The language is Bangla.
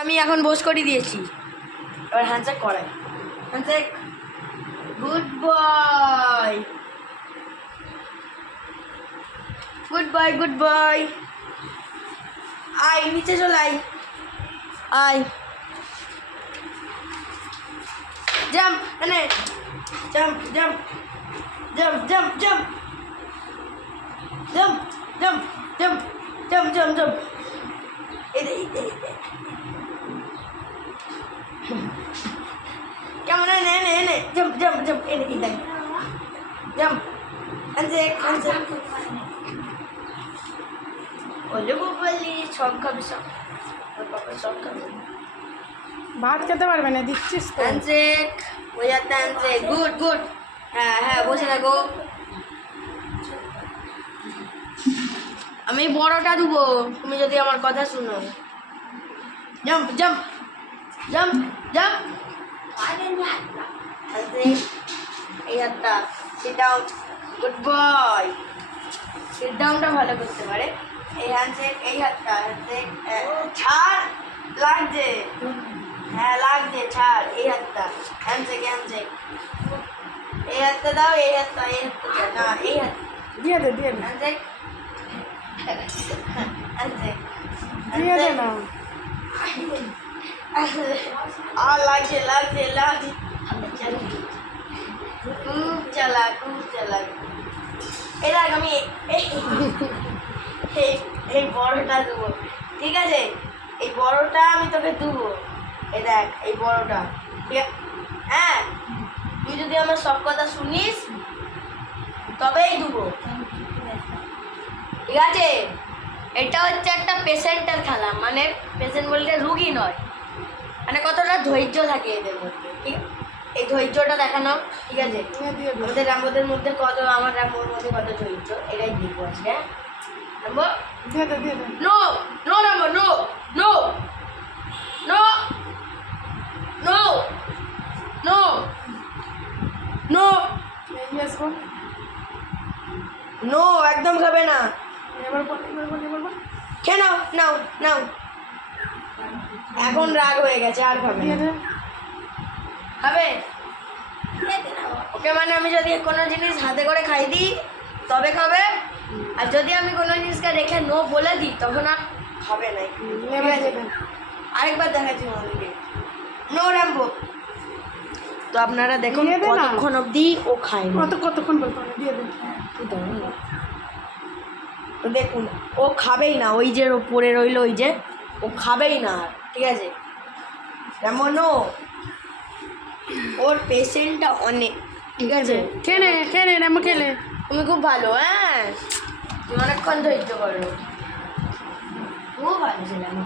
আমি এখন বস করে দিয়েছি, এবার হ্যান্ডশেক করাই। Handshake, good boy, good boy, good boy. আয় নিচে চল, আয়, জাম্প, মানে jump jump jump jump jump jump jump jump jump jump jump. কেমন এনে এনে এনে জাম্প জাম্প জাম্প, এনে কি দেখ, জাম্প, হ্যান্ডশেক হ্যান্ডশেক। বলে বলি সব খাবে, সব সব খাবে। ভাত খেতে পারবে না, দিচ্ছিস তো। হ্যান্ডশেক হয়ে যাচ্ছে, হ্যান্ডশেক, গুড গুড। হ্যাঁ হ্যাঁ, বসে থাকো। আমি বড়টা দেবো তুমি যদি আমার কথা শুনো। Jump jump jump jump. Handshake, এই হাতটা, sit down, good boy. Sit ডাউনটা ভালো করতে পারে। এই হ্যান্ডশেক, এই হাতটা, হ্যান্ডশেক, ছাড়, লাগছে, হ্যাঁ লাগছে, ছাড়। এই হাতটা, হ্যান্ডশেক হ্যান্ডশেক। এই হাতটা দাও, এই হাতটা, এই হাতটা না, এই হাত দিয়ে দে, দিয়ে দে, হ্যান্ডশেক হ্যান্ডশেক দিয়ে দে না। আর লাগছে লাগছে লাগছে, খুব চালাক, খুব চালাক। এই দেখ আমি এই বড়টা দেবো, ঠিক আছে? এই বড়টা আমি তোকে দেবো, এই দেখ এই বড়টা, ঠিক আছে? হ্যাঁ, তুই যদি আমার সব কথা শুনিস তবেই দেবো, ঠিক আছে? এটা হচ্ছে একটা পেশেন্টের খেলা, মানে পেশেন্ট বলতে রুগী নয়, মানে কতটা ধৈর্য থাকে এদের মধ্যে, ঠিক আছে? এই ধৈর্যটা দেখানো, ঠিক আছে? আমাদের রাম্বোদের মধ্যে কত, আমার রাম্বোর মধ্যে কত ধৈর্য, এটাই দেখবো আজকে। হ্যাঁ রাম্বো, দিয়ে দে, দিয়ে দে। No no Rambo, no no no no no no yes বল। নো, একদম খাবে না। এবার বল, এবার বল, এবার বল। কেন? নাও নাও, এখন রাগ হয়ে গেছে, আর খাবে দিয়ে না। দে। খাবে ওকে, মানে আমি যদি কোনো জিনিস হাতে করে খাই দিই তবে খাবে, আর যদি আমি কোনো জিনিসকে রেখে নো বলে দিই তখন আর খাবে না। ঠিক আছে, আরেকবার দেখাচ্ছি মন্দিরে, নো রাম্বো। তো আপনারা দেখুন দিয়ে দে না। কতক্ষণ অবধি ও খায় না। কতক্ষণ বলতো না, দিয়ে দে। তো দেখুন ও খাবেই না, ওই যে পড়ে রইলো, ওই যে ও খাবেই না আর, ঠিক আছে? যেমন ওর পেশেন্টটা অনেক, ঠিক আছে? খেলে খেলে রামু, খেলে। তুমি খুব ভালো, হ্যাঁ তুমি অনেকক্ষণ ধৈর্য করো, খুব ভালো ছিলাম।